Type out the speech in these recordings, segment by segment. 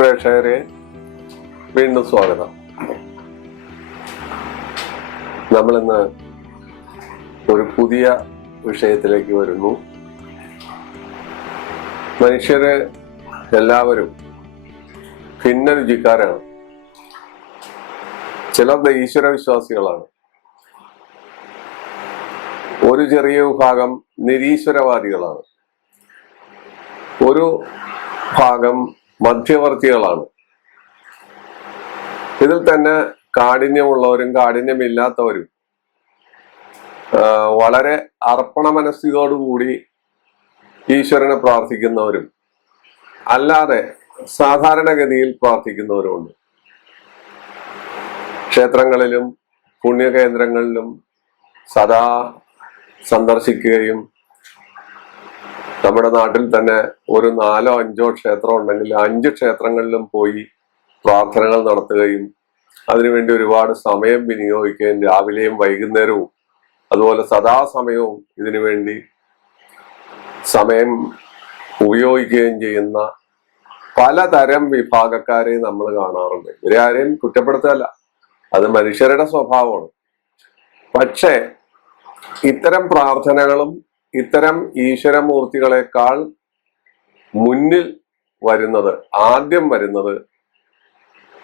പ്രേക്ഷകരെ വീണ്ടും സ്വാഗതം. നമ്മളിന്ന് ഒരു പുതിയ വിഷയത്തിലേക്ക് വരുന്നു. മനുഷ്യര് എല്ലാവരും ഭിന്ന രുചിക്കാരാണ്. ചിലർ ഈശ്വര വിശ്വാസികളാണ്. ഒരു ചെറിയ വിഭാഗം നിരീശ്വരവാദികളാണ്. ഒരു ഭാഗം മധ്യവർത്തികളാണ്. ഇതിൽ തന്നെ കാഠിന്യമുള്ളവരും കാഠിന്യമില്ലാത്തവരും വളരെ അർപ്പണ മനസ്സിനോടുകൂടി ഈശ്വരനെ പ്രാർത്ഥിക്കുന്നവരും അല്ലാതെ സാധാരണഗതിയിൽ പ്രാർത്ഥിക്കുന്നവരുമുണ്ട്. ക്ഷേത്രങ്ങളിലും പുണ്യകേന്ദ്രങ്ങളിലും സദാ സന്ദർശിക്കുകയും നമ്മുടെ നാട്ടിൽ തന്നെ ഒരു 4-5 ക്ഷേത്രം ഉണ്ടെങ്കിൽ 5 ക്ഷേത്രങ്ങളിലും പോയി പ്രാർത്ഥനകൾ നടത്തുകയും അതിനുവേണ്ടി ഒരുപാട് സമയം വിനിയോഗിക്കുകയും രാവിലെയും വൈകുന്നേരവും അതുപോലെ സദാസമയവും ഇതിനുവേണ്ടി സമയം ഉപയോഗിക്കുകയും ചെയ്യുന്ന പലതരം വിഭാഗക്കാരെ നമ്മൾ കാണാറുണ്ട്. ഇവരെ ആരെയും കുറ്റപ്പെടുത്തുകയല്ല, അത് മനുഷ്യരുടെ സ്വഭാവമാണ്. പക്ഷേ ഇത്തരം പ്രാർത്ഥനകളും ഇത്തരം ഈശ്വരമൂർത്തികളെക്കാൾ മുന്നിൽ വരുന്നത്, ആദ്യം വരുന്നത്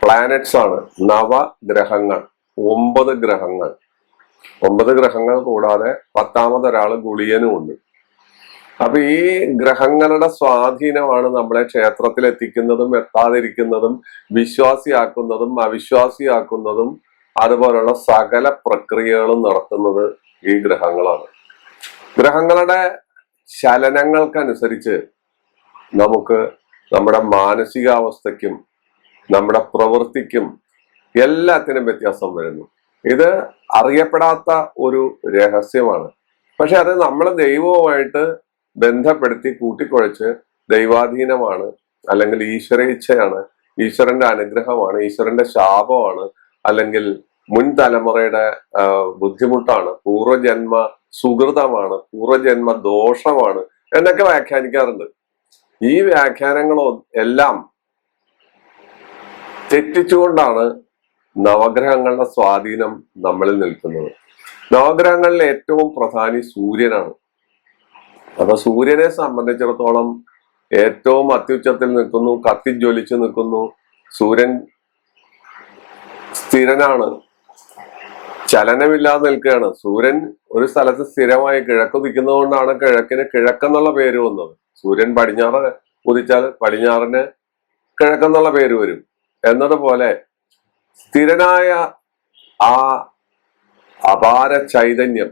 പ്ലാനറ്റ്സ് ആണ്. നവഗ്രഹങ്ങൾ, 9 ഗ്രഹങ്ങൾ. 9 ഗ്രഹങ്ങൾ കൂടാതെ 10ാമതൊരാള് ഗുളിയനും ഉണ്ട്. അപ്പൊ ഈ ഗ്രഹങ്ങളുടെ സ്വാധീനമാണ് നമ്മളെ ക്ഷേത്രത്തിൽ എത്തിക്കുന്നതും എത്താതിരിക്കുന്നതും വിശ്വാസിയാക്കുന്നതും അവിശ്വാസിയാക്കുന്നതും അതുപോലുള്ള സകല പ്രക്രിയകളും നടത്തുന്നത് ഈ ഗ്രഹങ്ങളാണ്. ഗ്രഹങ്ങളുടെ ചലനങ്ങൾക്കനുസരിച്ച് നമുക്ക് നമ്മുടെ മാനസികാവസ്ഥയ്ക്കും നമ്മുടെ പ്രവൃത്തിക്കും എല്ലാത്തിനും വ്യത്യാസം വരുന്നു. ഇത് അറിയപ്പെടാത്ത ഒരു രഹസ്യമാണ്. പക്ഷെ അത് നമ്മൾ ദൈവവുമായിട്ട് ബന്ധപ്പെടുത്തി കൂട്ടിക്കുഴച്ച് ദൈവാധീനമാണ്, അല്ലെങ്കിൽ ഈശ്വര ഇച്ഛയാണ്, ഈശ്വരന്റെ അനുഗ്രഹമാണ്, ഈശ്വരന്റെ ശാപമാണ്, അല്ലെങ്കിൽ മുൻ തലമുറയുടെ ബുദ്ധിമുട്ടാണ്, പൂർവജന്മ സുഹൃതമാണ്, പൂർവജന്മ ദോഷമാണ് എന്നൊക്കെ വ്യാഖ്യാനിക്കാറുണ്ട്. ഈ വ്യാഖ്യാനങ്ങളോ എല്ലാം തെറ്റിച്ചുകൊണ്ടാണ് നവഗ്രഹങ്ങളുടെ സ്വാധീനം നമ്മളിൽ നിൽക്കുന്നത്. നവഗ്രഹങ്ങളിൽ ഏറ്റവും പ്രധാനി സൂര്യനാണ്. അപ്പൊ സൂര്യനെ സംബന്ധിച്ചിടത്തോളം ഏറ്റവും അത്യുച്ചത്തിൽ നിൽക്കുന്നു, കത്തിജ്വലിച്ചു നിൽക്കുന്നു. സൂര്യൻ സ്ഥിരനാണ്, ചലനമില്ലാതെ നിൽക്കുകയാണ്. സൂര്യൻ ഒരു സ്ഥലത്ത് സ്ഥിരമായി കിഴക്ക് നിൽക്കുന്നത് കൊണ്ടാണ് കിഴക്കിന് കിഴക്കെന്നുള്ള പേര് വന്നത്. സൂര്യൻ പടിഞ്ഞാറ് ഉദിച്ചാൽ പടിഞ്ഞാറിന് കിഴക്കെന്നുള്ള പേര് വരും എന്നതുപോലെ സ്ഥിരനായ ആ അപാര ചൈതന്യം,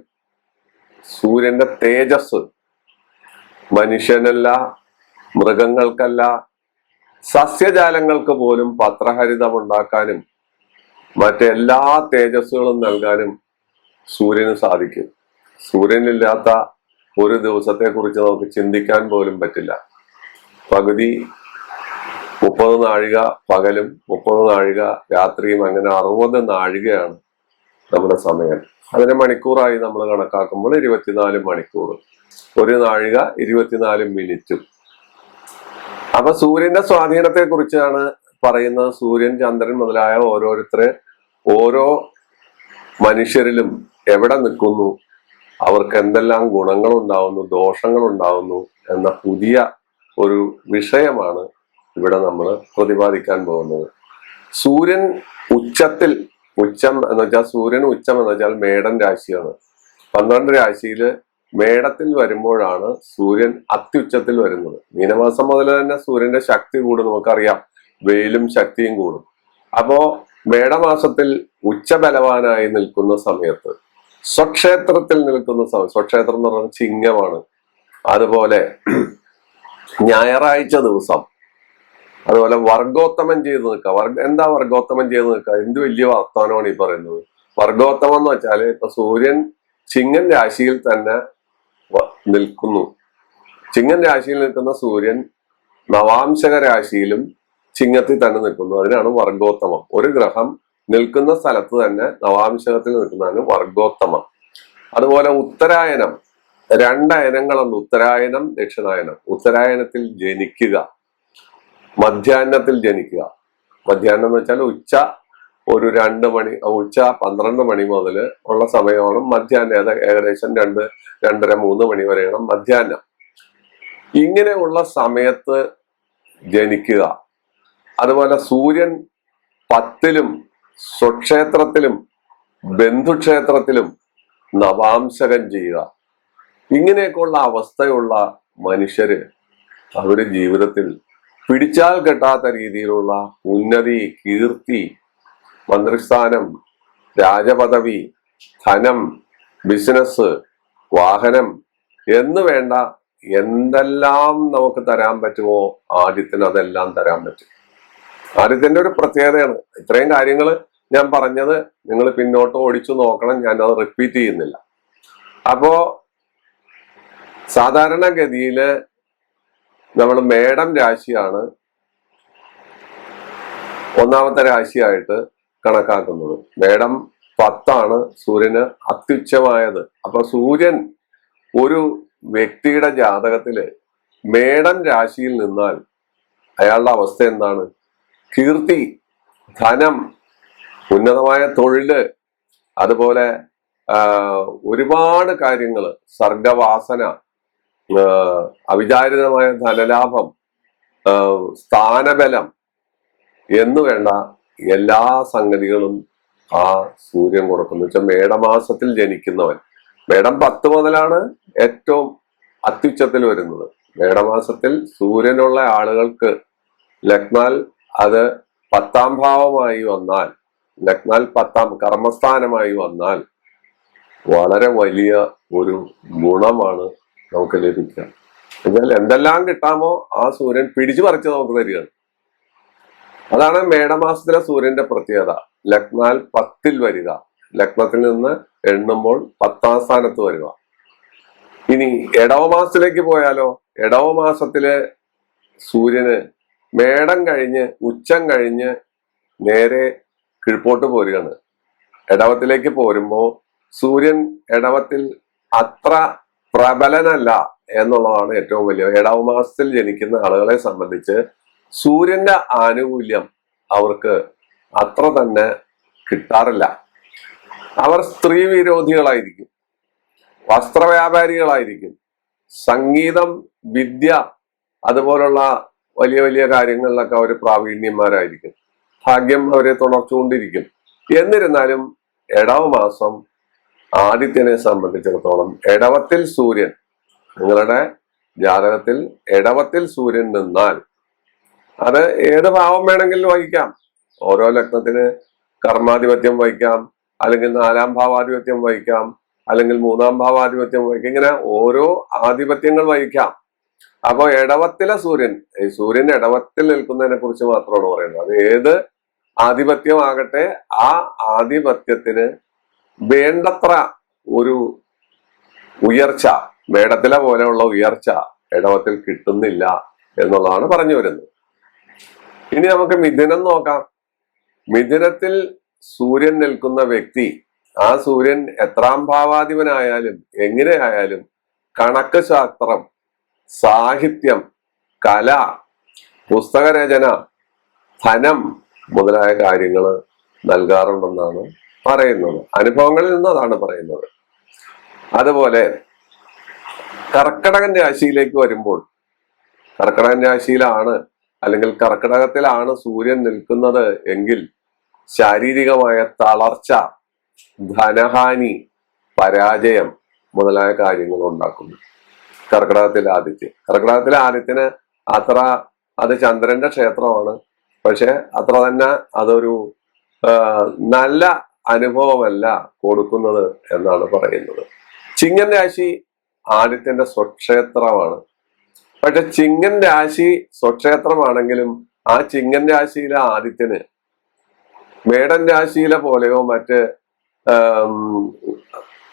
സൂര്യന്റെ തേജസ് മനുഷ്യനല്ല, മൃഗങ്ങൾക്കല്ല, സസ്യജാലങ്ങൾക്ക് പോലും പത്രഹരിതമുണ്ടാക്കാനും മറ്റെല്ലാ തേജസ്സുകളും നൽകാനും സൂര്യന് സാധിക്കും. സൂര്യനില്ലാത്ത ഒരു ദിവസത്തെ കുറിച്ച് നമുക്ക് ചിന്തിക്കാൻ പോലും പറ്റില്ല. പകുതി 30 നാഴിക പകലും 30 നാഴിക രാത്രിയും, അങ്ങനെ 60 നാഴികയാണ് നമ്മുടെ സമയം. അതിനെ മണിക്കൂറായി നമ്മൾ കണക്കാക്കുമ്പോൾ 24 മണിക്കൂർ, ഒരു നാഴിക 24 മിനിറ്റും. അപ്പൊ സൂര്യന്റെ സ്വാധീനത്തെ കുറിച്ചാണ് പറയുന്നത്. സൂര്യൻ, ചന്ദ്രൻ മുതലായ ഓരോ മനുഷ്യരിലും എവിടെ നിൽക്കുന്നു, അവർക്ക് എന്തെല്ലാം ഗുണങ്ങൾ ഉണ്ടാവുന്നു, ദോഷങ്ങൾ ഉണ്ടാവുന്നു എന്ന പുതിയ ഒരു വിഷയമാണ് ഇവിടെ നമ്മൾ പ്രതിപാദിക്കാൻ പോകുന്നത്. സൂര്യൻ ഉച്ചം എന്ന് വെച്ചാൽ സൂര്യൻ ഉച്ചം എന്ന് വെച്ചാൽ മേടൻ രാശിയാണ്. 12 രാശിയില് മേടത്തിൽ വരുമ്പോഴാണ് സൂര്യൻ അത്യുച്ചത്തിൽ വരുന്നത്. മീനമാസം മുതൽ തന്നെ സൂര്യന്റെ ശക്തി കൂടും, നമുക്കറിയാം, വെയിലും ശക്തിയും കൂടും. അപ്പോ മേടമാസത്തിൽ ഉച്ചബലവാനായി നിൽക്കുന്ന സമയത്ത്, സ്വക്ഷേത്രത്തിൽ നിൽക്കുന്ന സമയം, സ്വക്ഷേത്രം എന്ന് പറയുന്നത് ചിങ്ങമാണ്. അതുപോലെ ഞായറാഴ്ച ദിവസം, അതുപോലെ വർഗോത്തമം ചെയ്ത് നിൽക്കുക. എന്താ വർഗോത്തമം ചെയ്ത് നിൽക്കുക? എന്ത് വലിയ വർത്തമാനമാണ് ഈ പറയുന്നത്. വർഗോത്തമം എന്ന് വെച്ചാല് ഇപ്പൊ സൂര്യൻ ചിങ്ങൻ രാശിയിൽ തന്നെ നിൽക്കുന്നു. ചിങ്ങൻ രാശിയിൽ നിൽക്കുന്ന സൂര്യൻ നവാംശക രാശിയിലും ചിങ്ങത്തിൽ തന്നെ നിൽക്കുന്നു. അതിനാണ് വർഗോത്തമം. ഒരു ഗ്രഹം നിൽക്കുന്ന സ്ഥലത്ത് തന്നെ നവാംശകത്തിൽ നിൽക്കുന്നതാണ് വർഗോത്തമം. അതുപോലെ ഉത്തരായനം, 2 അയനങ്ങളുണ്ട്, ഉത്തരായനം, ദക്ഷിണായനം. ഉത്തരായനത്തിൽ ജനിക്കുക, മധ്യാഹ്നത്തിൽ ജനിക്കുക. മധ്യാഹ്നം എന്ന് വെച്ചാൽ ഒരു 2 മണി, ഉച്ച 12 മണി മുതൽ ഉള്ള സമയമാണ് മധ്യാഹ്നം. ഏകദേശം 2-2:30, 3 മണി വരെയാണ് മധ്യാഹ്നം. ഇങ്ങനെയുള്ള സമയത്ത് ജനിക്കുക. അതുപോലെ സൂര്യൻ 10ലും സ്വക്ഷേത്രത്തിലും ബന്ധുക്ഷേത്രത്തിലും നവാംശകം ചെയ്യുക. ഇങ്ങനെയൊക്കെയുള്ള അവസ്ഥയുള്ള മനുഷ്യര് അവര് ജീവിതത്തിൽ പിടിച്ചാൽ കെട്ടാത്ത രീതിയിലുള്ള ഉന്നതി, കീർത്തി, മന്ത്രിസ്ഥാനം, രാജപദവി, ധനം, ബിസിനസ്, വാഹനം എന്ന് വേണ്ട എന്തെല്ലാം നമുക്ക് തരാൻ പറ്റുമോ ആദിത്യന് അതെല്ലാം തരാൻ പറ്റും. ആദിത്യന്റെ ഒരു പ്രത്യേകതയാണ്. ഇത്രയും കാര്യങ്ങൾ ഞാൻ പറഞ്ഞത് നിങ്ങൾ പിന്നോട്ട് ഓടിച്ചു നോക്കണം, ഞാൻ അത് റിപ്പീറ്റ് ചെയ്യുന്നില്ല. അപ്പോ സാധാരണഗതിയില് നമ്മൾ മേടം രാശിയാണ് ഒന്നാമത്തെ രാശിയായിട്ട് കണക്കാക്കുന്നത്. മേടം 10 സൂര്യന് അത്യുച്ചമായത്. അപ്പൊ സൂര്യൻ ഒരു വ്യക്തിയുടെ ജാതകത്തില് മേടം രാശിയിൽ നിന്നാൽ അയാളുടെ അവസ്ഥ എന്താണ്? കീർത്തി, ധനം, ഉന്നതമായ തൊഴില്, അതുപോലെ ഒരുപാട് കാര്യങ്ങൾ, സർഗവാസന, അവിചാരിതമായ ധനലാഭം, സ്ഥാനബലം എന്ന് വേണ്ട എല്ലാ സംഗതികളും ആ സൂര്യൻ കൊടുക്കുന്നു. വെച്ചാൽ മേടമാസത്തിൽ ജനിക്കുന്നവൻ, മേടം 10 മുതലാണ് ഏറ്റവും അത്യുച്ചത്തിൽ വരുന്നത്. മേടമാസത്തിൽ സൂര്യനുള്ള ആളുകൾക്ക് ലഗ്നാൽ അത് 10ാം ഭാവമായി വന്നാൽ, ലഗ്നാൽ 10ാം കർമ്മസ്ഥാനമായി വന്നാൽ വളരെ വലിയ ഒരു ഗുണമാണ് നമുക്ക് ലഭിക്കുക. എന്നാൽ എന്തെല്ലാം കിട്ടാമോ ആ സൂര്യൻ പിടിച്ചു പറിച്ച് നമുക്ക് തരികയാണ്. അതാണ് മേടമാസത്തിലെ സൂര്യന്റെ പ്രത്യേകത. ലഗ്നാൽ 10ൽ വരിക, ലഗ്നത്തിൽ നിന്ന് എണ്ണുമ്പോൾ 10ാം സ്ഥാനത്ത് വരിക. ഇനി ഇടവമാസത്തിലേക്ക് പോയാലോ? ഇടവമാസത്തിലെ സൂര്യന് മേടം കഴിഞ്ഞ് ഉച്ചം കഴിഞ്ഞ് നേരെ കീഴ്പോട്ട് പോരുകയാണ്. ഇടവത്തിലേക്ക് പോരുമ്പോ സൂര്യൻ ഇടവത്തിൽ അത്ര പ്രബലനല്ല എന്നുള്ളതാണ് ഏറ്റവും വലിയ. ഇടവമാസത്തിൽ ജനിക്കുന്ന ആളുകളെ സംബന്ധിച്ച് സൂര്യന്റെ ആനുകൂല്യം അവർക്ക് അത്ര തന്നെ കിട്ടാറില്ല. അവർ സ്ത്രീ വിരോധികളായിരിക്കും, വസ്ത്രവ്യാപാരികളായിരിക്കും, സംഗീതം, വിദ്യ, അതുപോലുള്ള വലിയ വലിയ കാര്യങ്ങളിലൊക്കെ അവർ പ്രാവീണ്യന്മാരായിരിക്കും. ഭാഗ്യം അവരെ തുടർച്ചുകൊണ്ടിരിക്കും. എന്നിരുന്നാലും ഇടവമാസം ആദിത്യനെ സംബന്ധിച്ചിടത്തോളം ഇടവത്തിൽ സൂര്യൻ, നിങ്ങളുടെ ജാതകത്തിൽ ഇടവത്തിൽ സൂര്യൻ നിന്നാൽ അത് ഏത് ഭാവം വേണമെങ്കിലും വഹിക്കാം. ഓരോ ലഗ്നത്തിന് കർമാധിപത്യം വഹിക്കാം, അല്ലെങ്കിൽ 4ാം ഭാവാധിപത്യം വഹിക്കാം, അല്ലെങ്കിൽ 3ാം ഭാവാധിപത്യം വഹിക്കാം. ഇങ്ങനെ ഓരോ ആധിപത്യങ്ങൾ വഹിക്കാം. അപ്പൊ ഇടവത്തിലെ സൂര്യൻ, ഈ സൂര്യൻ ഇടവത്തിൽ നിൽക്കുന്നതിനെ കുറിച്ച് മാത്രമാണ് പറയുന്നത്. അത് ഏത് ആധിപത്യമാകട്ടെ ആ ആധിപത്യത്തിന് വേണ്ടത്ര ഒരു ഉയർച്ച, മേടത്തിലെ പോലെയുള്ള ഉയർച്ച ഇടവത്തിൽ കിട്ടുന്നില്ല എന്നുള്ളതാണ് പറഞ്ഞു വരുന്നത്. ഇനി നമുക്ക് മിഥുനം നോക്കാം. മിഥുനത്തിൽ സൂര്യൻ നിൽക്കുന്ന വ്യക്തി, ആ സൂര്യൻ എത്രാം ഭാവാധിപനായാലും എങ്ങനെയായാലും കണക്ക് ശാസ്ത്രം, സാഹിത്യം, കല, പുസ്തകരചന, ധനം മുതലായ കാര്യങ്ങൾ നൽകാറുണ്ടെന്നാണ് പറയുന്നത്. അനുഭവങ്ങളിൽ നിന്ന് അതാണ് പറയുന്നത്. അതുപോലെ കർക്കടകൻ രാശിയിലേക്ക് വരുമ്പോൾ, കർക്കടകൻ രാശിയിലാണ് അല്ലെങ്കിൽ കർക്കിടകത്തിലാണ് സൂര്യൻ നിൽക്കുന്നത് എങ്കിൽ ശാരീരികമായ തളർച്ച, ധനഹാനി, പരാജയം മുതലായ കാര്യങ്ങൾ ഉണ്ടാക്കുന്നു. കർക്കിടകത്തിലെ ആദിത്യന് അത്ര, അത് ചന്ദ്രന്റെ ക്ഷേത്രമാണ്, പക്ഷെ അത്ര തന്നെ അതൊരു നല്ല അനുഭവമല്ല കൊടുക്കുന്നത് എന്നാണ് പറയുന്നത്. ചിങ്ങൻ രാശി ആദിത്യന്റെ സ്വക്ഷേത്രമാണ്. പക്ഷെ ചിങ്ങൻ രാശി സ്വക്ഷേത്രമാണെങ്കിലും ആ ചിങ്ങൻ രാശിയിലെ ആദിത്യന് മേടൻ രാശിയിലെ പോലെയോ മറ്റ്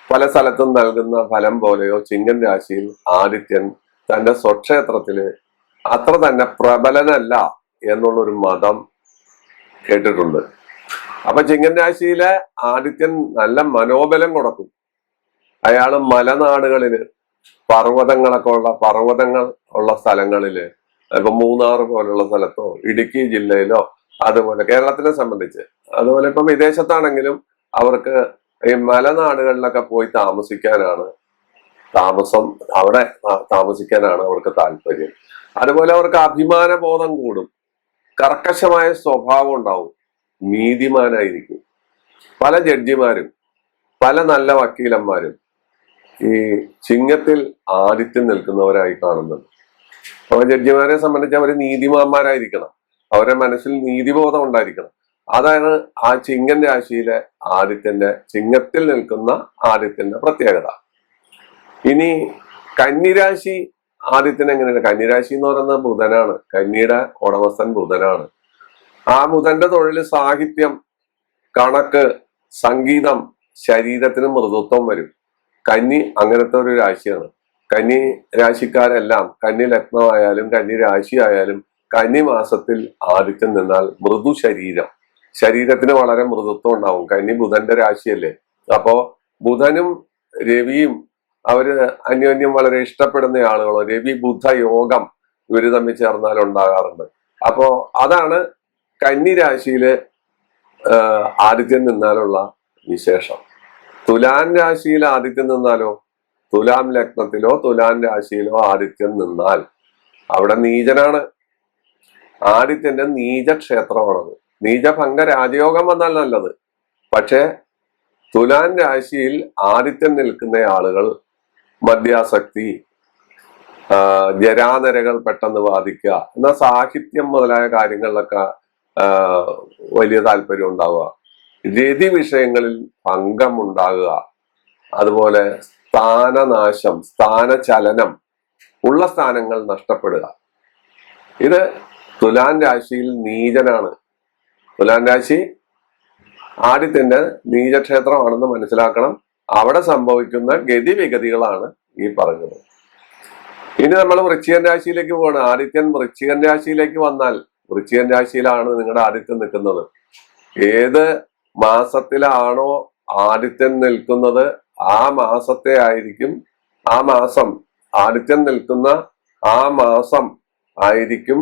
പല സ്ഥലത്തും നൽകുന്ന ഫലം പോലെയോ ചിങ്ങൻ രാശിയിൽ ആദിത്യൻ തന്റെ സ്വക്ഷേത്രത്തില് അത്ര തന്നെ പ്രബലനല്ല എന്നുള്ളൊരു മതം കേട്ടിട്ടുണ്ട്. അപ്പൊ ചിങ്ങൻ രാശിയിലെ ആദിത്യൻ നല്ല മനോബലം കൊടുക്കും. അയാള് മലനാടുകളില്, പർവ്വതങ്ങൾ ഉള്ള സ്ഥലങ്ങളില് ഇപ്പൊ മൂന്നാർ പോലുള്ള സ്ഥലത്തോ ഇടുക്കി ജില്ലയിലോ, അതുപോലെ കേരളത്തിനെ സംബന്ധിച്ച്, അതുപോലെ ഇപ്പൊ വിദേശത്താണെങ്കിലും അവർക്ക് ഈ മലനാടുകളിലൊക്കെ പോയി താമസിക്കാനാണ് അവിടെ താമസിക്കാനാണ് അവർക്ക് താല്പര്യം. അതുപോലെ അവർക്ക് അഭിമാന ബോധം കൂടും, കർക്കശമായ സ്വഭാവം ഉണ്ടാവും, നീതിമാനായിരിക്കും. പല ജഡ്ജിമാരും പല നല്ല വക്കീലന്മാരും ഈ ചിങ്ങത്തിൽ ആദിത്യം നിൽക്കുന്നവരായി കാണുന്നുണ്ട്. അപ്പൊ ജഡ്ജിമാരെ സംബന്ധിച്ച് അവർ നീതിമാന്മാരായിരിക്കണം, അവരുടെ മനസ്സിൽ നീതിബോധം ഉണ്ടായിരിക്കണം. അതാണ് ആ ചിങ്ങൻ രാശിയിലെ ചിങ്ങത്തിൽ നിൽക്കുന്ന ആദിത്യന്റെ പ്രത്യേകത. ഇനി കന്നിരാശി ആദിത്യന് എങ്ങനെയാണ്? കന്നിരാശി എന്ന് പറയുന്നത് ബുധനാണ്, കന്നിയുടെ ഉടമസ്ഥൻ ബുധനാണ്. ആ ബുധന്റെ തൊഴിൽ സാഹിത്യം, കണക്ക്, സംഗീതം, ശരീരത്തിന് മൃദുത്വം വരും. കന്നി അങ്ങനത്തെ ഒരു രാശിയാണ്. കന്നി രാശിക്കാരെല്ലാം, കന്നി ലഗ്നമായാലും കന്നി രാശി ആയാലും കന്നി മാസത്തിൽ ആദിത്യം നിന്നാൽ മൃദു ശരീരത്തിന് വളരെ മൃദുത്വം ഉണ്ടാവും. കന്നി ബുധന്റെ രാശിയല്ലേ. അപ്പോ ബുധനും രവിയും അവര് അന്യോന്യം വളരെ ഇഷ്ടപ്പെടുന്ന ആളുകളോ, രവി ബുധ യോഗം ഇവര് തമ്മിൽ ചേർന്നാൽ ഉണ്ടാകാറുണ്ട്. അപ്പോ അതാണ് കന്നി രാശിയില് ആദിത്യം നിന്നാലുള്ള വിശേഷം. തുലാൻ രാശിയിൽ ആദിത്യം നിന്നാലോ, തുലാം ലഗ്നത്തിലോ തുലാൻ രാശിയിലോ ആദിത്യം നിന്നാൽ അവിടെ നീചനാണ്. ആദിത്യന്റെ നീചക്ഷേത്രമാണത്. നീചഭംഗ രാജയോഗം വന്നാൽ നല്ലത്. പക്ഷെ തുലാൻ രാശിയിൽ ആദിത്യം നിൽക്കുന്ന ആളുകൾ മദ്യാസക്തി, ജരാനരകൾ പെട്ടെന്ന് ബാധിക്കുക, എന്നാൽ സാഹിത്യം മുതലായ കാര്യങ്ങളിലൊക്കെ വലിയ താല്പര്യം ഉണ്ടാവുക, രതി വിഷയങ്ങളിൽ ഭംഗമുണ്ടാകുക, അതുപോലെ സ്ഥാനനാശം, സ്ഥാനചലനം, ഉള്ള സ്ഥാനങ്ങൾ നഷ്ടപ്പെടുക. ഇത് തുലാൻ രാശിയിൽ നീചനാണ്. തുലാൻ രാശി ആദിത്യന്റെ നീചക്ഷേത്രമാണെന്ന് മനസ്സിലാക്കണം. അവിടെ സംഭവിക്കുന്ന ഗതിവിഗതികളാണ് ഈ പറഞ്ഞത്. ഇനി നമ്മൾ വൃശ്ചികൻ രാശിയിലേക്ക് പോവാണ്. ആദിത്യൻ വൃശ്ചികൻ രാശിയിലേക്ക് വന്നാൽ, വൃശ്ചികൻ രാശിയിലാണ് നിങ്ങളുടെ ആദിത്യൻ നിൽക്കുന്നത്. ഏത് മാസത്തിലാണോ ആദിത്യൻ നിൽക്കുന്നത് ആ മാസത്തെ ആയിരിക്കും, ആ മാസം ആദിത്യൻ നിൽക്കുന്ന ആ മാസം ആയിരിക്കും,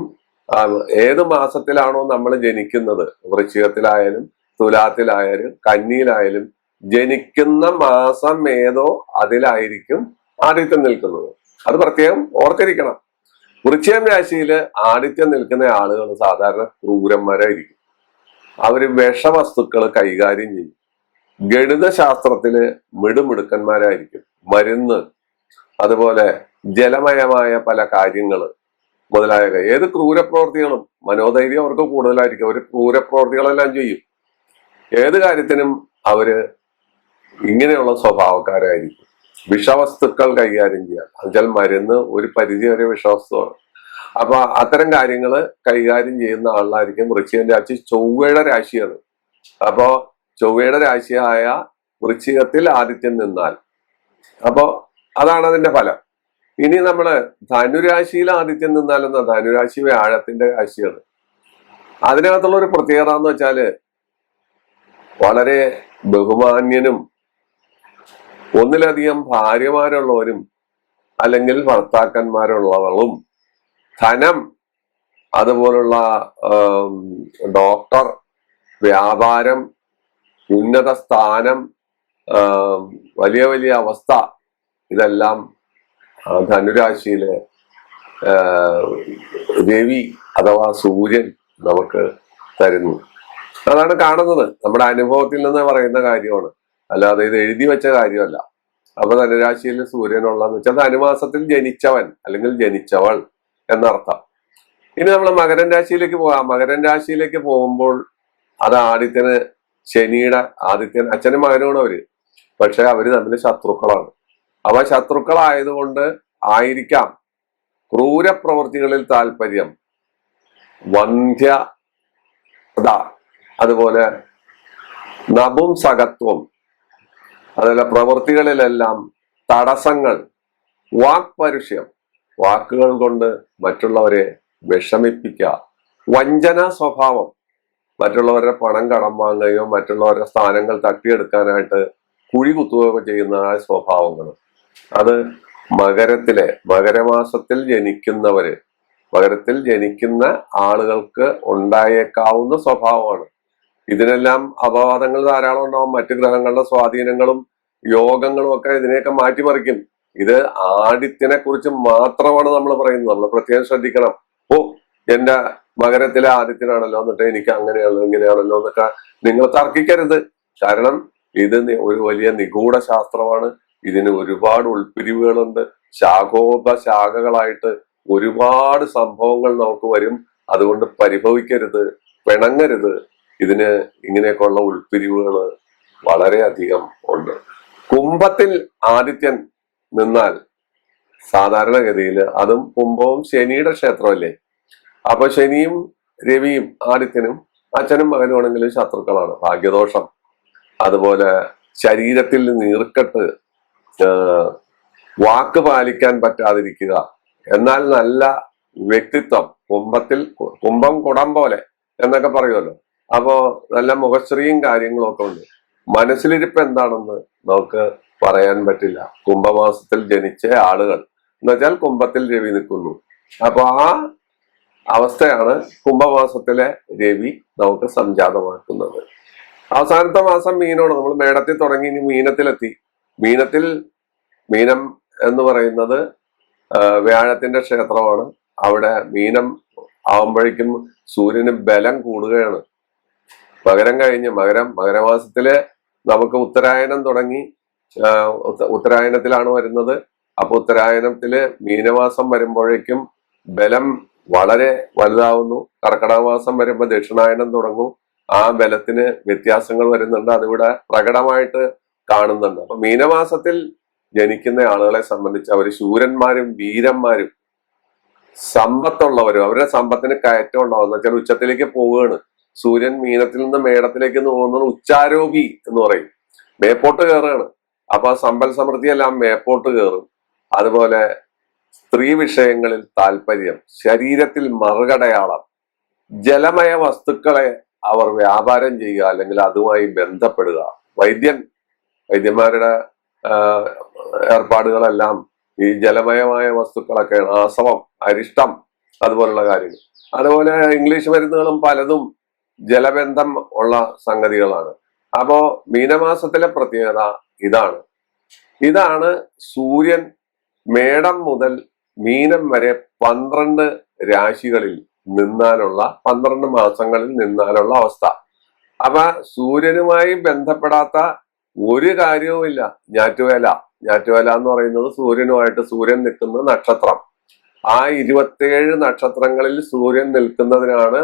ഏത് മാസത്തിലാണോ നമ്മൾ ജനിക്കുന്നത്, വൃശ്ചികത്തിലായാലും തുലാത്തിലായാലും കന്നിയിലായാലും ജനിക്കുന്ന മാസം ഏതോ അതിലായിരിക്കും ആദിത്യം നിൽക്കുന്നത്. അത് പ്രത്യേകം ഓർത്തിരിക്കണം. വൃശ്ചികം രാശിയിൽ ആദിത്യം നിൽക്കുന്ന ആളുകൾ സാധാരണ ക്രൂരന്മാരായിരിക്കും. അവര് വിഷവസ്തുക്കൾ കൈകാര്യം ചെയ്യും. ഗണിതശാസ്ത്രത്തില് മിടുമിടുക്കന്മാരായിരിക്കും. മരുന്ന്, അതുപോലെ ജലമയമായ പല കാര്യങ്ങൾ മുതലായ ഏത് ക്രൂരപ്രവർത്തികളും, മനോധൈര്യം അവർക്ക് കൂടുതലായിരിക്കും. അവർ ക്രൂരപ്രവർത്തികളെല്ലാം ചെയ്യും. ഏത് കാര്യത്തിനും അവര് ഇങ്ങനെയുള്ള സ്വഭാവക്കാരായിരിക്കും. വിഷവസ്തുക്കൾ കൈകാര്യം ചെയ്യാൻ, എന്നുവെച്ചാൽ മരുന്ന് ഒരു പരിധി വരെ വിഷവസ്തുവാണ്. അപ്പൊ അത്തരം കാര്യങ്ങൾ കൈകാര്യം ചെയ്യുന്ന ആളായിരിക്കും വൃശ്ചികൻ രാശി. ചൊവ്വയുടെ രാശിയാണ്. അപ്പോ ചൊവ്വയുടെ രാശിയായ വൃശ്ചികത്തിൽ ആദിത്യം നിന്നാൽ, അപ്പോ അതാണ് അതിന്റെ ഫലം. ഇനി നമ്മള് ധനുരാശിയിൽ ആദിത്യം നിന്നാലെന്ന, ധനുരാശി വ്യാഴത്തിന്റെ രാശിയാണ്. അതിനകത്തുള്ള ഒരു പ്രത്യേകത എന്ന് വെച്ചാല് വളരെ ബഹുമാന്യനും ഒന്നിലധികം ഭാര്യമാരുള്ളവരും അല്ലെങ്കിൽ ഭർത്താക്കന്മാരുള്ളവളും, ധനം, അതുപോലുള്ള ഡോക്ടർ, വ്യാപാരം, ഉന്നത സ്ഥാനം, വലിയ വലിയ അവസ്ഥ, ഇതെല്ലാം ധനുരാശിയിലെ രവി അഥവാ സൂര്യൻ നമുക്ക് തരുന്നു. അതാണ് കാണുന്നത്. നമ്മുടെ അനുഭവത്തിൽ നിന്ന് പറയുന്ന കാര്യമാണ്, അല്ലാതെ ഇത് എഴുതി വെച്ച കാര്യമല്ല. അപ്പൊ ധനുരാശിയിൽ സൂര്യനുള്ളതെന്ന് വെച്ചാൽ ധനുമാസത്തിൽ ജനിച്ചവൻ അല്ലെങ്കിൽ ജനിച്ചവൾ എന്നർത്ഥം. ഇനി നമ്മൾ മകരൻ രാശിയിലേക്ക് പോകാം. മകരൻ രാശിയിലേക്ക് പോകുമ്പോൾ അത് ആദിത്യന്, ശനിയുടെ, ആദിത്യൻ അച്ഛനും മകനുമാണ് അവര്. പക്ഷെ അവര് തമ്മിൽ ശത്രുക്കളാണ്. അവ ശത്രുക്കളായതുകൊണ്ട് ആയിരിക്കാം ക്രൂരപ്രവൃത്തികളിൽ താല്പര്യം, വന്ധ്യത, അതുപോലെ നപുംസകത്വം, അതുപോലെ പ്രവൃത്തികളിലെല്ലാം തടസ്സങ്ങൾ, വാക്പരുഷ്യം, വാക്കുകൾ കൊണ്ട് മറ്റുള്ളവരെ വിഷമിപ്പിക്കുക, വഞ്ചന സ്വഭാവം, മറ്റുള്ളവരുടെ പണം കടം വാങ്ങുകയോ മറ്റുള്ളവരുടെ സ്ഥാനങ്ങൾ തട്ടിയെടുക്കാനായിട്ട് കുഴി കുത്തുകയോ ചെയ്യുന്ന സ്വഭാവങ്ങൾ, അത് മകരമാസത്തിൽ ജനിക്കുന്നവര് മകരത്തിൽ ജനിക്കുന്ന ആളുകൾക്ക് ഉണ്ടായേക്കാവുന്ന സ്വഭാവമാണ്. ഇതിനെല്ലാം അപവാദങ്ങൾ ധാരാളം ഉണ്ടാവും. മറ്റു ഗ്രഹങ്ങളുടെ സ്വാധീനങ്ങളും യോഗങ്ങളും ഒക്കെ ഇതിനെയൊക്കെ മാറ്റിമറിക്കും. ഇത് ആദിത്യനെ കുറിച്ച് മാത്രമാണ് നമ്മൾ പറയുന്നത്. നമ്മൾ പ്രത്യേകം ശ്രദ്ധിക്കണം. ഓ, എന്റെ മകരത്തിലെ ആദിത്യനാണല്ലോ, എന്നിട്ട് എനിക്ക് അങ്ങനെയാണല്ലോ ഇങ്ങനെയാണല്ലോ എന്നൊക്കെ നിങ്ങൾ തർക്കിക്കരുത്. കാരണം ഇത് ഒരു വലിയ നിഗൂഢ ശാസ്ത്രമാണ്. ഇതിന് ഒരുപാട് ഉൾപ്പിരിവുകളുണ്ട്. ശാഖോപശാഖകളായിട്ട് ഒരുപാട് സംഭവങ്ങൾ നമുക്ക് വരും. അതുകൊണ്ട് പരിഭവിക്കരുത്, പിണങ്ങരുത്. ഇതിന് ഇങ്ങനെയൊക്കെയുള്ള ഉൾപ്പിരിവുകൾ വളരെയധികം ഉണ്ട്. കുംഭത്തിൽ ആദിത്യൻ നിന്നാൽ സാധാരണഗതിയിൽ, അതും കുംഭവും ശനിയുടെ ക്ഷേത്രമല്ലേ, അപ്പൊ ശനിയും രവിയും ആദിത്യനും അച്ഛനും മകനുമാണെങ്കിലും ശത്രുക്കളാണ്. ഭാഗ്യദോഷം, അതുപോലെ ശരീരത്തിൽ നീർക്കെട്ട്, വാക്ക് പാലിക്കാൻ പറ്റാതിരിക്കുക, എന്നാൽ നല്ല വ്യക്തിത്വം. കുംഭം കുടം പോലെ എന്നൊക്കെ പറയുമല്ലോ. അപ്പോ നല്ല മുഖശ്രീയും കാര്യങ്ങളും ഒക്കെ ഉണ്ട്. മനസ്സിലിരിപ്പ് എന്താണെന്ന് നമുക്ക് പറയാൻ പറ്റില്ല. കുംഭമാസത്തിൽ ജനിച്ച ആളുകൾ എന്ന് വെച്ചാൽ കുംഭത്തിൽ രവി നിൽക്കുന്നു. അപ്പൊ ആ അവസ്ഥയാണ് കുംഭമാസത്തിലെ രവി നമുക്ക് സംജാതമാക്കുന്നത്. അവസാനത്തെ മാസം മീനമാണ്. നമ്മൾ മേടത്തിൽ തുടങ്ങി ഇനി മീനത്തിലെത്തി. മീനം എന്ന് പറയുന്നത് വ്യാഴത്തിന്റെ ക്ഷേത്രമാണ്. അവിടെ മീനം ആവുമ്പോഴേക്കും സൂര്യന് ബലം കൂടുകയാണ്. മകരം കഴിഞ്ഞ് മകരമാസത്തില് നമുക്ക് ഉത്തരായനം തുടങ്ങി. ഉത്തരായനത്തിലാണ് വരുന്നത്. അപ്പൊ ഉത്തരായനത്തില് മീനമാസം വരുമ്പോഴേക്കും ബലം വളരെ വലുതാവുന്നു. കർക്കിടക മാസം വരുമ്പോൾ ദക്ഷിണായനം തുടങ്ങും. ആ ബലത്തിന് വ്യത്യാസങ്ങൾ വരുന്നുണ്ട്. അതിവിടെ പ്രകടമായിട്ട് കാണുന്നുണ്ട്. അപ്പൊ മീനമാസത്തിൽ ജനിക്കുന്ന ആളുകളെ സംബന്ധിച്ച് അവർ ശൂരന്മാരും വീരന്മാരും സമ്പത്തുള്ളവരും, അവരുടെ സമ്പത്തിന് കയറ്റം ഉണ്ടാവുന്ന വെച്ചാൽ ഉച്ചത്തിലേക്ക് പോവുകയാണ്. സൂര്യൻ മീനത്തിൽ നിന്ന് മേടത്തിലേക്ക് പോകുന്നത് ഉച്ചാരോപി എന്ന് പറയും. മേപ്പോട്ട് കയറുകയാണ്. അപ്പൊ ആ സമ്പൽ സമൃദ്ധിയെല്ലാം മേപ്പോട്ട് കയറും. അതുപോലെ സ്ത്രീ വിഷയങ്ങളിൽ താല്പര്യം, ശരീരത്തിൽ മറുകടയാളം, ജലമയ വസ്തുക്കളെ അവർ വ്യാപാരം ചെയ്യുക അല്ലെങ്കിൽ അതുമായി ബന്ധപ്പെടുക. വൈദ്യന്മാരുടെ ഏർപ്പാടുകളെല്ലാം ഈ ജലമയമായ വസ്തുക്കളൊക്കെയാണ്. ആസവം, അരിഷ്ടം, അതുപോലുള്ള കാര്യങ്ങൾ. അതുപോലെ ഇംഗ്ലീഷ് മരുന്നുകളും പലതും ജലബന്ധം ഉള്ള സംഗതികളാണ്. അപ്പോ മീനമാസത്തിലെ പ്രത്യേകത ഇതാണ് സൂര്യൻ മേടം മുതൽ മീനം വരെ 12 രാശികളിൽ നിന്നാലുള്ള 12 മാസങ്ങളിൽ നിന്നാലുള്ള അവസ്ഥ. അപ്പൊ സൂര്യനുമായി ബന്ധപ്പെടാത്ത ഒരു കാര്യവുമില്ല. ഞാറ്റുവേല എന്ന് പറയുന്നത് സൂര്യൻ നിൽക്കുന്ന നക്ഷത്രം. ആ 27 നക്ഷത്രങ്ങളിൽ സൂര്യൻ നിൽക്കുന്നതിനാണ്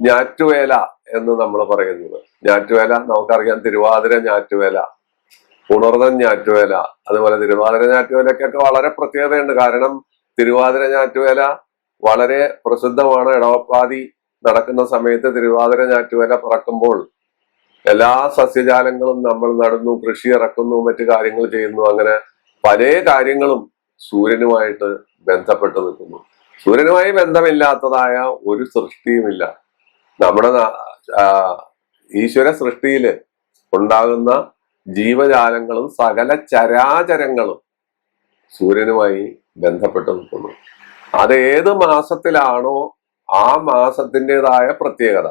ഞാറ്റുവേല എന്ന് നമ്മൾ പറയുന്നത്. ഞാറ്റുവേല നമുക്കറിയാം. തിരുവാതിര ഞാറ്റുവേല, പുണർതൻ ഞാറ്റുവേല, അതുപോലെ തിരുവാതിര ഞാറ്റുവേലക്കൊക്കെ വളരെ പ്രത്യേകതയുണ്ട്. കാരണം തിരുവാതിര ഞാറ്റുവേല വളരെ പ്രസിദ്ധമാണ്. ഇടവപ്പാതി നടക്കുന്ന സമയത്ത് തിരുവാതിര ഞാറ്റുവേല പറക്കുമ്പോൾ എല്ലാ സസ്യജാലങ്ങളും നമ്മൾ നടുന്നു, കൃഷി ഇറക്കുന്നു, മറ്റു കാര്യങ്ങൾ ചെയ്യുന്നു. അങ്ങനെ പല കാര്യങ്ങളും സൂര്യനുമായിട്ട് ബന്ധപ്പെട്ട് നിൽക്കുന്നു. സൂര്യനുമായി ബന്ധമില്ലാത്തതായ ഒരു സൃഷ്ടിയുമില്ല. നമ്മുടെ ഈശ്വര സൃഷ്ടിയില് ഉണ്ടാകുന്ന ജീവജാലങ്ങളും സകല ചരാചരങ്ങളും സൂര്യനുമായി ബന്ധപ്പെട്ട് നിൽക്കുന്നു. അത് ഏത് മാസത്തിലാണോ ആ മാസത്തിൻ്റെതായ പ്രത്യേകത.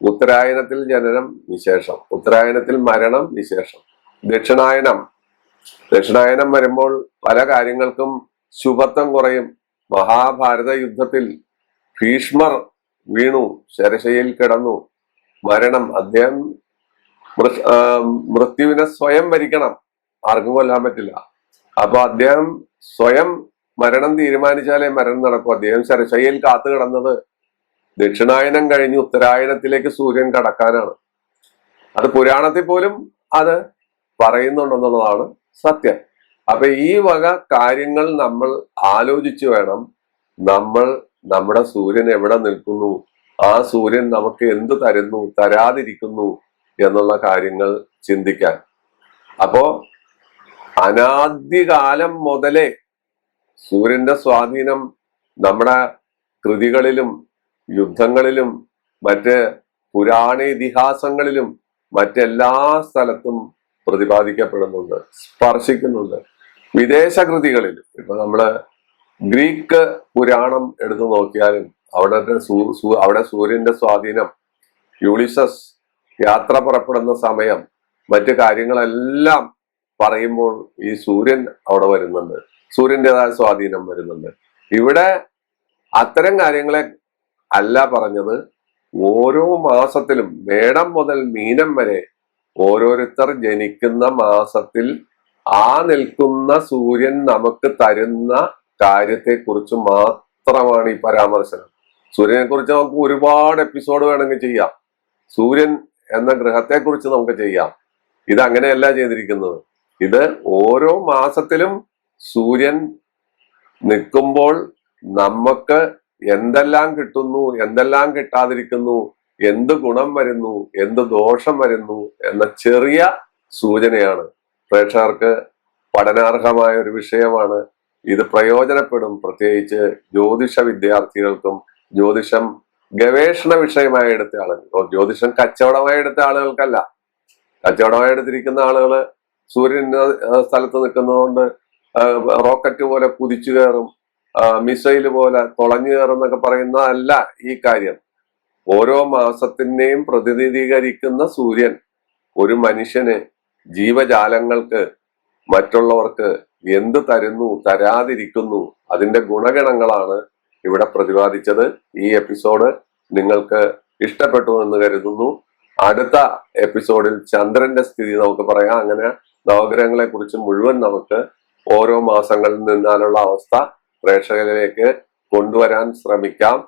ഉത്തരായനത്തിൽ ജനനം വിശേഷം, ഉത്തരായനത്തിൽ മരണം വിശേഷം. ദക്ഷിണായനം വരുമ്പോൾ പല കാര്യങ്ങൾക്കും ശുഭത്വം കുറയും. മഹാഭാരത യുദ്ധത്തിൽ ഭീഷ്മർ വീണു, ശരശയിൽ കിടന്നു, മരണം. അദ്ദേഹം മൃത്യുവിനെ സ്വയം വരിക്കണം, ആർക്കും കൊല്ലാൻ പറ്റില്ല. അപ്പൊ അദ്ദേഹം സ്വയം മരണം തീരുമാനിച്ചാലേ മരണം നടക്കും. അദ്ദേഹം ശരശയിൽ കാത്തു കിടന്നത് ദക്ഷിണായനം കഴിഞ്ഞ് ഉത്തരായനത്തിലേക്ക് സൂര്യൻ കടക്കാനാണ്. അത് പുരാണത്തിൽ പോലും അത് പറയുന്നുണ്ടെന്നുള്ളതാണ് സത്യം. അപ്പൊ ഈ വക കാര്യങ്ങൾ നമ്മൾ ആലോചിച്ചു വേണം നമ്മൾ നമ്മുടെ സൂര്യൻ എവിടെ നിൽക്കുന്നു, ആ സൂര്യൻ നമുക്ക് എന്ത് തരുന്നു, തരാതിരിക്കുന്നു എന്നുള്ള കാര്യങ്ങൾ ചിന്തിക്കാൻ. അപ്പോ അനാദ്യകാലം മുതലേ സൂര്യന്റെ സ്വാധീനം നമ്മുടെ കൃതികളിലും യുദ്ധങ്ങളിലും മറ്റ് പുരാണ ഇതിഹാസങ്ങളിലും മറ്റെല്ലാ സ്ഥലത്തും പ്രതിപാദിക്കപ്പെടുന്നുണ്ട്, സ്പർശിക്കുന്നുണ്ട്. വിദേശ കൃതികളിൽ ഇപ്പൊ നമ്മള് ഗ്രീക്ക് പുരാണം എടുത്തു നോക്കിയാലും അവിടെ സൂര്യന്റെ സ്വാധീനം, യൂളിസസ് യാത്ര പുറപ്പെടുന്ന സമയം, മറ്റു കാര്യങ്ങളെല്ലാം പറയുമ്പോൾ ഈ സൂര്യൻ അവിടെ വരുന്നുണ്ട്, സൂര്യൻ്റെതായ സ്വാധീനം വരുന്നുണ്ട്. ഇവിടെ അത്തരം കാര്യങ്ങളെ അല്ല പറഞ്ഞത്. ഓരോ മാസത്തിലും മേടം മുതൽ മീനം വരെ ഓരോരുത്തർ ജനിക്കുന്ന മാസത്തിൽ ആ നിൽക്കുന്ന സൂര്യൻ നമുക്ക് തരുന്ന കാര്യത്തെക്കുറിച്ച് മാത്രമാണ് ഈ പരാമർശനം. സൂര്യനെ കുറിച്ച് നമുക്ക് ഒരുപാട് എപ്പിസോഡ് വേണമെങ്കിൽ ചെയ്യാം. സൂര്യൻ എന്ന ഗ്രഹത്തെക്കുറിച്ച് നമുക്ക് ചെയ്യാം. ഇത് അങ്ങനെയല്ല ചെയ്തിരിക്കുന്നത്. ഇത് ഓരോ മാസത്തിലും സൂര്യൻ നിൽക്കുമ്പോൾ നമുക്ക് എന്തെല്ലാം കിട്ടുന്നു, എന്തെല്ലാം കിട്ടാതിരിക്കുന്നു, എന്ത് ഗുണം വരുന്നു, എന്ത് ദോഷം വരുന്നു എന്ന ചെറിയ സൂചനയാണ്. പ്രേക്ഷകർക്ക് പഠനാർഹമായ ഒരു വിഷയമാണ്. ഇത് പ്രയോജനപ്പെടും. പ്രത്യേകിച്ച് ജ്യോതിഷ വിദ്യാർത്ഥികൾക്കും ജ്യോതിഷം ഗവേഷണ വിഷയമായി എടുത്ത ആളുകൾ, ജ്യോതിഷം കച്ചവടമായി എടുത്ത ആളുകൾക്കല്ല. കച്ചവടമായി എടുത്തിരിക്കുന്ന ആളുകള് സൂര്യൻ സ്ഥലത്ത് നിൽക്കുന്നതുകൊണ്ട് റോക്കറ്റ് പോലെ കുതിച്ചു കയറും, മിസൈല് പോലെ തുളഞ്ഞു കയറും എന്നൊക്കെ പറയുന്നതല്ല ഈ കാര്യം. ഓരോ മാസത്തിനെയും പ്രതിനിധീകരിക്കുന്ന സൂര്യൻ ഒരു മനുഷ്യന്, ജീവജാലങ്ങൾക്ക്, മറ്റുള്ളവർക്ക് എന്ത് തരുന്നു, തരാതിരിക്കുന്നു, അതിന്റെ ഗുണഗണങ്ങളാണ് ഇവിടെ പ്രതിപാദിച്ചത്. ഈ എപ്പിസോഡ് നിങ്ങൾക്ക് ഇഷ്ടപ്പെട്ടു എന്ന് കരുതുന്നു. അടുത്ത എപ്പിസോഡിൽ ചന്ദ്രന്റെ സ്ഥിതി നമുക്ക് പറയാം. അങ്ങനെ നവഗ്രഹങ്ങളെ കുറിച്ച് മുഴുവൻ നമുക്ക് ഓരോ മാസങ്ങളിൽ നിന്നാലുള്ള അവസ്ഥ പ്രേക്ഷകരിലേക്ക് കൊണ്ടുവരാൻ ശ്രമിക്കാം.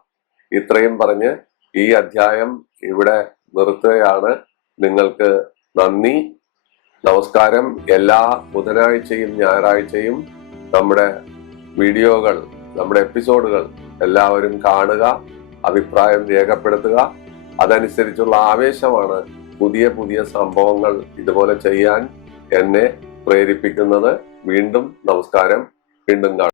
ഇത്രയും പറഞ്ഞ് ഈ അധ്യായം ഇവിടെ നിർത്തുകയാണ്. നിങ്ങൾക്ക് നന്ദി, നമസ്കാരം. എല്ലാ ബുധനാഴ്ചയും ഞായറാഴ്ചയും നമ്മുടെ വീഡിയോകൾ, നമ്മുടെ എപ്പിസോഡുകൾ എല്ലാവരും കാണുക, അഭിപ്രായം രേഖപ്പെടുത്തുക. അതനുസരിച്ചുള്ള ആവേശമാണ് പുതിയ പുതിയ സംഭവങ്ങൾ ഇതുപോലെ ചെയ്യാൻ എന്നെ പ്രേരിപ്പിക്കുന്നത്. വീണ്ടും നമസ്കാരം. വീണ്ടും കാണാം.